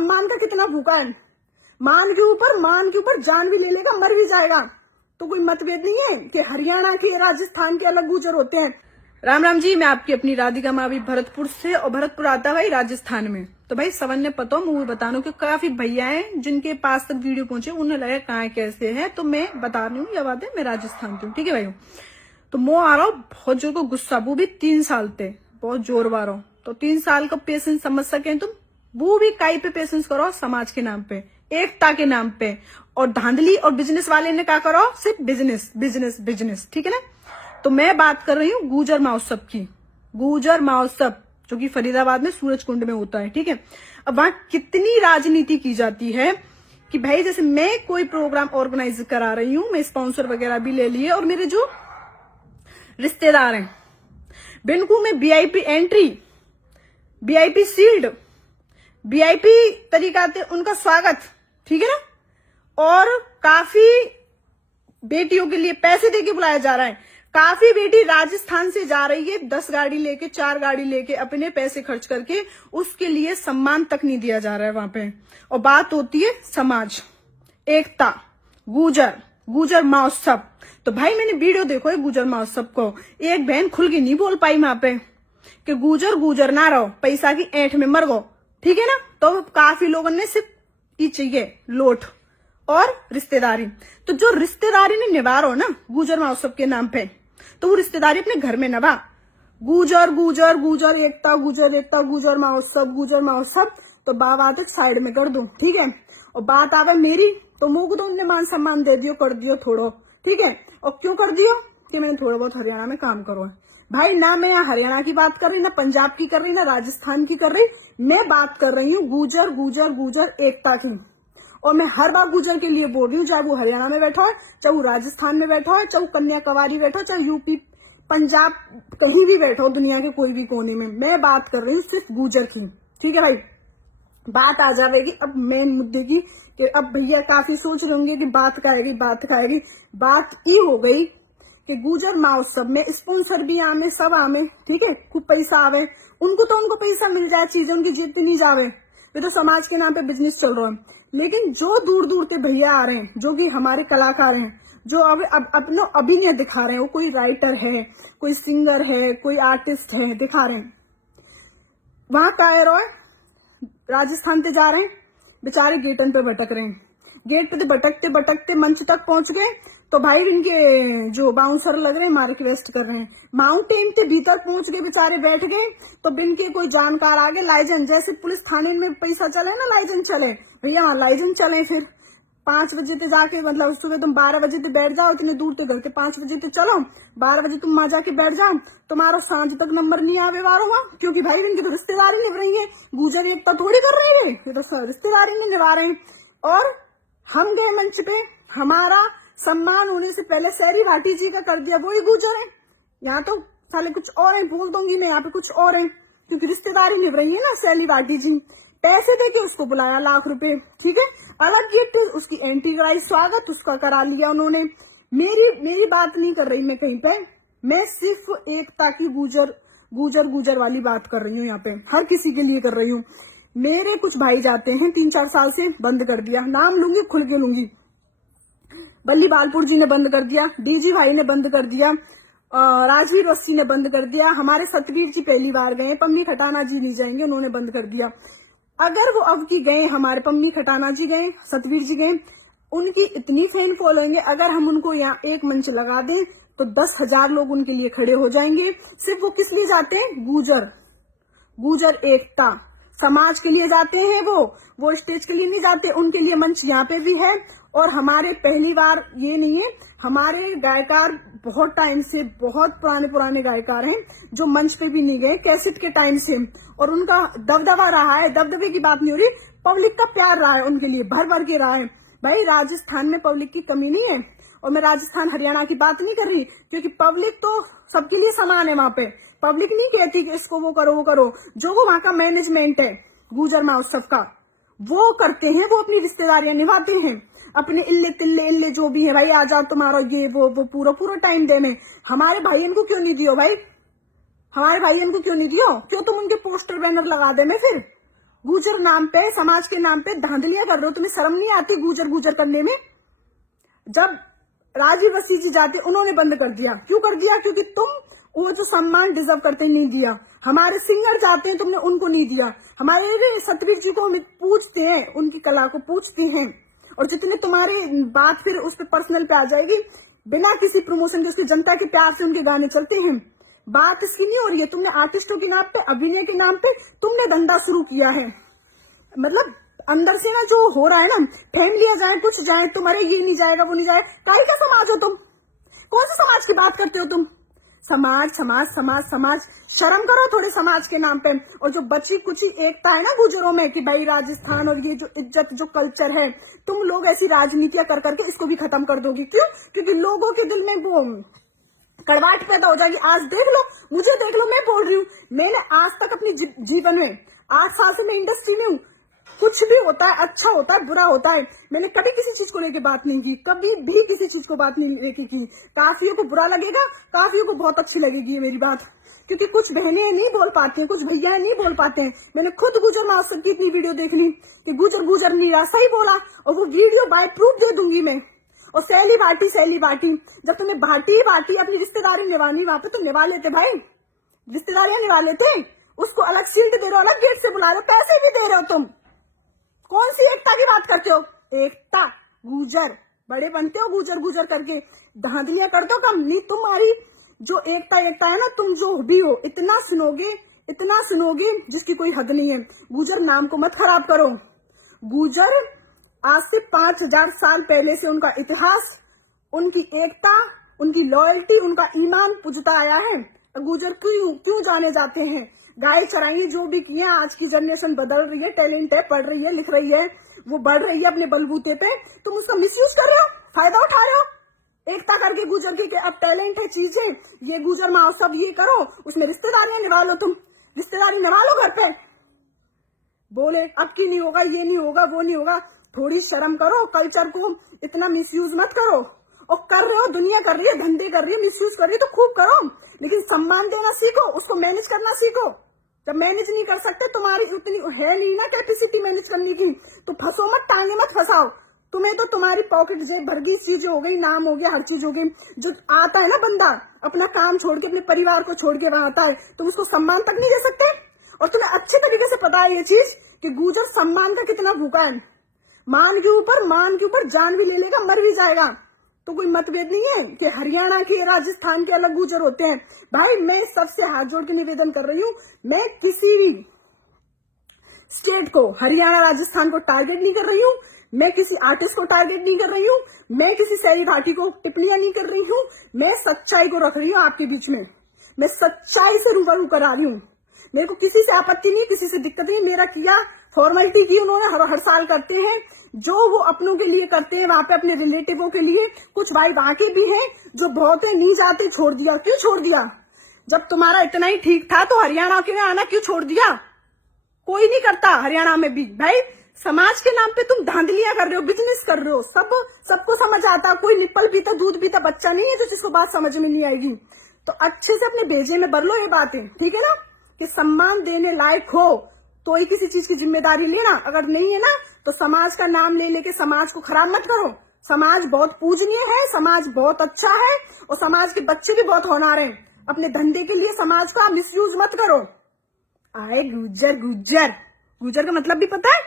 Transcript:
सम्मान का कितना भूखा है। मान के ऊपर जान भी ले लेगा, मर भी जाएगा। तो कोई मतभेद नहीं है कि हरियाणा के राजस्थान के अलग गुजर होते हैं। राम राम जी, मैं आपकी अपनी राधिका मावी भरतपुर से, और भरतपुर आता भाई राजस्थान में। तो भाई सवन ने पता मूवी बतानो कि काफी भैया हैं जिनके पास तक वीडियो पहुंचे, उन्हें लगा कहाँ कैसे है, तो मैं बता रही हूँ। यह बात है, मैं राजस्थान की हूँ, ठीक है भाई। तो मैं आ रहा हूँ बहुत जोर को गुस्सा, वो भी 3 साल थे, बहुत जोर वार हो। तो 3 साल का पेशेंस समझ सके तुम, वो भी काई पे पेशेंस करो, समाज के नाम पे, एकता के नाम पे। और धांधली और बिजनेस वाले ने क्या करो, सिर्फ बिजनेस बिजनेस बिजनेस, ठीक है ना। तो मैं बात कर रही हूँ गुजर महोत्सव की। गुजर महोत्सव जो कि फरीदाबाद में सूरजकुंड में होता है, ठीक है। अब वहां कितनी राजनीति की जाती है कि भाई जैसे मैं कोई प्रोग्राम ऑर्गेनाइज करा रही हूँ, मैं स्पॉन्सर वगैरह भी ले लिए, और मेरे जो रिश्तेदार हैं बिनको में वीआईपी एंट्री, वीआईपी सील्ड, वीआईपी तरीका से उनका स्वागत, ठीक है ना। और काफी बेटियों के लिए पैसे देके बुलाया जा रहा है। काफी बेटी राजस्थान से जा रही है 10 गाड़ी लेके, 4 गाड़ी लेके, अपने पैसे खर्च करके, उसके लिए सम्मान तक नहीं दिया जा रहा है वहां पे। और बात होती है समाज, एकता, गुजर महोत्सव। तो भाई मैंने वीडियो देखो है गुजर महोत्सव को, एक बहन खुल के नहीं बोल पाई वहां पे कि गुजर ना रहो, पैसा की ऐंठ में मर गो, ठीक है ना। तो काफी लोगों ने सिर्फ ये चाहिए लोट और रिश्तेदारी। तो जो रिश्तेदारी ने निभारो ना गुजर महोत्सव के नाम पे, तो वो रिश्तेदारी अपने घर में नभा। गुजर एकता, गुजर महोत्सव। तो बात एक साइड में कर दो, ठीक है। और बात आवे मेरी, तो मुंह को तो उनने मान सम्मान दे दियो, कर दियो थोड़ो, ठीक है। और क्यों कर दियो कि मैंने थोड़ा बहुत हरियाणा में काम करो है भाई। ना मैं यहाँ हरियाणा की बात कर रही, ना पंजाब की कर रही, ना राजस्थान की कर रही, मैं बात कर रही हूँ गुजर एकता की। और मैं हर बार गुजर के लिए बोल रही हूँ, चाहे वो हरियाणा में बैठा है, चाहे वो राजस्थान में बैठा है, चाहे वो कन्याकुमारी बैठा है, चाहे यूपी पंजाब कहीं भी बैठा हो दुनिया के कोई भी कोने में, मैं बात कर रही हूँ सिर्फ गुजर की, ठीक है भाई। बात आ जाएगी अब मेन मुद्दे की कि अब भैया काफी सोच रहे होंगे कि बात का आएगी। बात ये हो गई कि गुजर महोत्सव में स्पॉन्सर भी आवे, सब आवे, ठीक है। खूब पैसा आवे, उनको पैसा मिल जाए, चीजें उनकी जीतनी जावे, ये तो समाज के नाम पे बिजनेस चल रहा है। लेकिन जो दूर दूर के भैया आ रहे हैं, जो कि हमारे कलाकार हैं, जो अब अपना अभिनय दिखा रहे हैं, वो कोई राइटर है, कोई सिंगर है, कोई आर्टिस्ट है, दिखा रहे हैं, वहां का राजस्थान से जा रहे हैं, बेचारे गेटन पे भटक रहे हैं। गेट पे भटकते मंच तक पहुंच गए, तो भाई इनके जो बाउंसर लग रहे हैं मार रिक्वेस्ट कर रहे हैं। माउंटेन के भीतर पहुंच गए, बेचारे बैठ गए, तो बिनके कोई जानकार आगे लाइजन, जैसे पुलिस थाने में पैसा चले ना, लाइजन चले भैया, वहां लाइजन चले। फिर 5 बजे तक जाके, मतलब सुबह तुम 12 बजे तक बैठ जाओ, इतने दूर तक घर के 5 बजे तक चलो, 12 बजे तुम वहां जाके बैठ जाओ, तुम्हारा सांझ तक नंबर नहीं आवे वारो वहां, क्योंकि भाई इनकी तो रिश्तेदारी निभ रही है। गुजर एकता थोड़ी कर रही है, ये तो रिश्तेदारी नहीं निभा रहे हैं। और हम गए मंच पे, हमारा सम्मान होने से पहले शहरी भाटी जी का कर दिया, वही गुजर है। यहाँ तो साले कुछ और है, बोल दूंगी मैं, यहाँ पे कुछ और है, क्योंकि रिश्तेदारी निभ रही है ना। शैली भाटी जी पैसे देके उसको बुलाया, लाख रुपए, ठीक है, अलग गिफ्ट, उसकी एंट्री कराई, स्वागत उसका करा लिया उन्होंने। मेरी बात नहीं कर रही मैं कहीं पे, मैं सिर्फ एकता की गुजर वाली बात कर रही हूँ यहाँ पे, हर किसी के लिए कर रही हूँ। मेरे कुछ भाई जाते हैं 3-4 साल से, बंद कर दिया, नाम लूंगी खुल के लूंगी। बल्ली बालपुर जी ने बंद कर दिया, डीजी भाई ने बंद कर दिया, राजवीर वस्ती ने बंद कर दिया, हमारे सतवीर जी पहली बार गए, पम्मी खटाना जी नहीं जाएंगे, उन्होंने बंद कर दिया। अगर वो अब की गए, हमारे पम्मी खटाना जी गए, सतवीर जी गए, उनकी इतनी फैन फॉलोइंग है, अगर हम उनको यहाँ एक मंच लगा दें तो 10,000 लोग उनके लिए खड़े हो जाएंगे। सिर्फ वो किस लिए जाते हैं, गुजर एकता समाज के लिए जाते हैं, वो स्टेज के लिए नहीं जाते, उनके लिए मंच यहाँ पे भी है। और हमारे पहली बार ये नहीं है, हमारे गायकार बहुत टाइम से, बहुत पुराने गायकार हैं जो मंच पे भी नहीं गए, कैसेट के टाइम से, और उनका दबदबा रहा है। दबदबे की बात नहीं हो रही, पब्लिक का प्यार रहा है उनके लिए, भर भर के रहा है। भाई राजस्थान में पब्लिक की कमी नहीं है, और मैं राजस्थान हरियाणा की बात नहीं कर रही, क्योंकि पब्लिक तो सबके लिए समान है। वहां पे पब्लिक नहीं कहती कि इसको वो करो वो करो, जो वो वहां का मैनेजमेंट है गुजर महोत्सव का, वो करते हैं, वो अपनी रिश्तेदारियां निभाते हैं, अपने इल्ले जो भी है, भाई आ जाओ तुम्हारा ये वो पूरा टाइम देने। हमारे भाइयों को क्यों नहीं दियो भाई, हमारे भाइयों को क्यों नहीं दियो, क्यों तुम उनके पोस्टर बैनर लगा देने फिर, गुजर नाम पे, समाज के नाम पे धांधलियां कर रहे हो। तुम्हें शर्म नहीं आती गुजर गुजर करने में? जब राजीव वसीम जी जाते उन्होंने बंद कर दिया। क्यों कर दिया? क्योंकि तुम वो जो सम्मान डिजर्व करते नहीं दिया। हमारे सिंगर जाते हैं, तुमने उनको नहीं दिया। हमारे सतवीर जी को हम पूछते हैं, उनकी कला को पूछते हैं, और जितने तुम्हारे बात फिर उस पर पर्सनल पे आ जाएगी, बिना किसी प्रमोशन के उसकी जनता के प्यार से उनके गाने चलते हैं। बात इसकी नहीं हो रही है। तुमने आर्टिस्टों के नाम पे, अभिनय के नाम पे तुमने धंधा शुरू किया है। मतलब अंदर से ना जो हो रहा है ना, ठेम लिया जाए, कुछ जाए, तुम्हारे ये नहीं जाएगा, वो नहीं जाए। काहे का समाज हो तुम? कौन से समाज की बात करते हो तुम? समाज समाज समाज समाज, शर्म करो थोड़े समाज के नाम पे। और जो बची कुछ एकता है ना गुजरों में कि भाई राजस्थान और ये जो इज्जत, जो कल्चर है, तुम लोग ऐसी राजनीतियां कर करके इसको भी खत्म कर दोगी। क्यों? क्योंकि लोगों के दिल में वो कड़वाहट पैदा हो जाएगी। आज देख लो, मुझे देख लो, मैं बोल रही हूँ, मैंने आज तक अपनी जीवन में 8 साल से मैं इंडस्ट्री में हूँ। कुछ भी होता है, अच्छा होता है, बुरा होता है, मैंने कभी किसी चीज को लेके बात नहीं की, कभी भी किसी चीज को बात नहीं लेके की। काफियों को बुरा लगेगा, काफियों को बहुत अच्छी लगेगी ये मेरी बात, क्योंकि कुछ बहनें नहीं बोल पाती हैं, कुछ भैया नहीं बोल पाते हैं। मैंने खुद गुजर महोत्सव की इतनी वीडियो देख ली कि गुजर गुजर नीरा सही बोला, और वो वीडियो बाय प्रूफ दे दूंगी मैं। और सैली बाटी, जब तुम्हें बाटी अपनी रिश्तेदारी निभानी, वहां पे तो निभा लेते भाई, रिश्तेदारियां निभा लेते। उसको अलग शील्ड दे रहे हो, अलग गेट से बुला रहे हो, पैसे भी दे रहे हो तुम। कौन सी एकता की बात करते हो? एकता गुजर बड़े बनते हो गुजर गुजर करके, धांधलियां कर दो कम। नहीं, तुम्हारी जो एकता है ना, तुम जो भी हो इतना सुनोगे जिसकी कोई हद नहीं है। गुजर नाम को मत खराब करो। गुजर आज से 5000 साल पहले से उनका इतिहास, उनकी एकता, उनकी लॉयल्टी, उनका ईमान पूजता आया है। गुजर क्यों जाने जाते हैं? गाय चराइए, जो भी किए। आज की जनरेशन बदल रही है, टैलेंट है, पढ़ रही है, लिख रही है, वो बढ़ रही है अपने बलबूते पे। तुम उसका मिसयूज कर रहे हो, फायदा उठा रहे हो एकता करके गुजर की। अब टैलेंट है, चीजें, ये गुजर महोत्सव ये करो, उसमें रिश्तेदारियां निभा लो। तुम रिश्तेदारी निभा लो घर पे। बोले अब की नहीं होगा, ये नहीं होगा, वो नहीं होगा। थोड़ी शर्म करो, कल्चर को इतना मिसयूज मत करो। और कर रहे हो, दुनिया कर रही है, धंधे कर रही है, मिसयूज कर रही है तो खूब करो, लेकिन सम्मान देना सीखो, उसको मैनेज करना सीखो। जब मैनेज नहीं कर सकते, तुम्हारी उतनी है नहीं ना कैपेसिटी मैनेज करने की, तो फंसो मत, टांगे मत फंसाओ। तुम्हें तो तुम्हारी पॉकेट जेब भर गई, चीजें हो गई, नाम हो गया, हर चीज हो गई। जो आता है ना बंदा, अपना काम छोड़ के, अपने परिवार को छोड़ के वहां आता है, तुम उसको सम्मान तक नहीं दे सकते। और तुम्हें अच्छे तरीके से पता है ये चीज कि गुजर सम्मान का कितना भूखा है। मान के ऊपर जान भी ले लेगा, मर भी जाएगा। तो कोई मतभेद नहीं है कि हरियाणा के, राजस्थान के अलग गुजर होते हैं। भाई मैं सबसे हाथ जोड़ के निवेदन कर रही हूँ, मैं किसी भी स्टेट को, हरियाणा राजस्थान को टारगेट नहीं कर रही हूँ, मैं किसी आर्टिस्ट को टारगेट नहीं कर रही हूँ, मैं किसी सैली भाटी को टिप्पणियां नहीं कर रही हूँ। मैं सच्चाई को रख रही हूँ आपके बीच में, मैं सच्चाई से रूबरू करा रही हूँ। मेरे को किसी से आपत्ति नहीं, किसी से दिक्कत नहीं। मेरा किया फॉर्मेलिटी की उन्होंने, हर साल करते हैं जो वो अपनों के लिए करते हैं, वहां पे अपने रिलेटिवों के लिए। कुछ भाई वहां के भी हैं जो बहुत है, नहीं जाते, छोड़ दिया। क्यों छोड़ दिया? जब तुम्हारा इतना ही ठीक था तो हरियाणा के आना क्यों छोड़ दिया? कोई नहीं करता हरियाणा में भी। भाई समाज के नाम पे तुम धांधलियां कर रहे हो, बिजनेस कर रहे हो, सबको समझ आता। कोई निप्पल पीता, दूध पीता बच्चा नहीं है जो जिसको बात समझ में नहीं आएगी। तो अच्छे से अपने भेजे में भर लो ये बातें, ठीक है ना? कि सम्मान देने लायक हो तो ही किसी चीज की जिम्मेदारी लेना, अगर नहीं है ना तो समाज का नाम ले लेके समाज को खराब मत करो। समाज बहुत पूजनीय है, समाज बहुत अच्छा है, और समाज के बच्चे भी बहुत होनहार हैं। अपने धंधे के लिए समाज का मिसयूज मत करो। आए गुजर का मतलब भी पता है?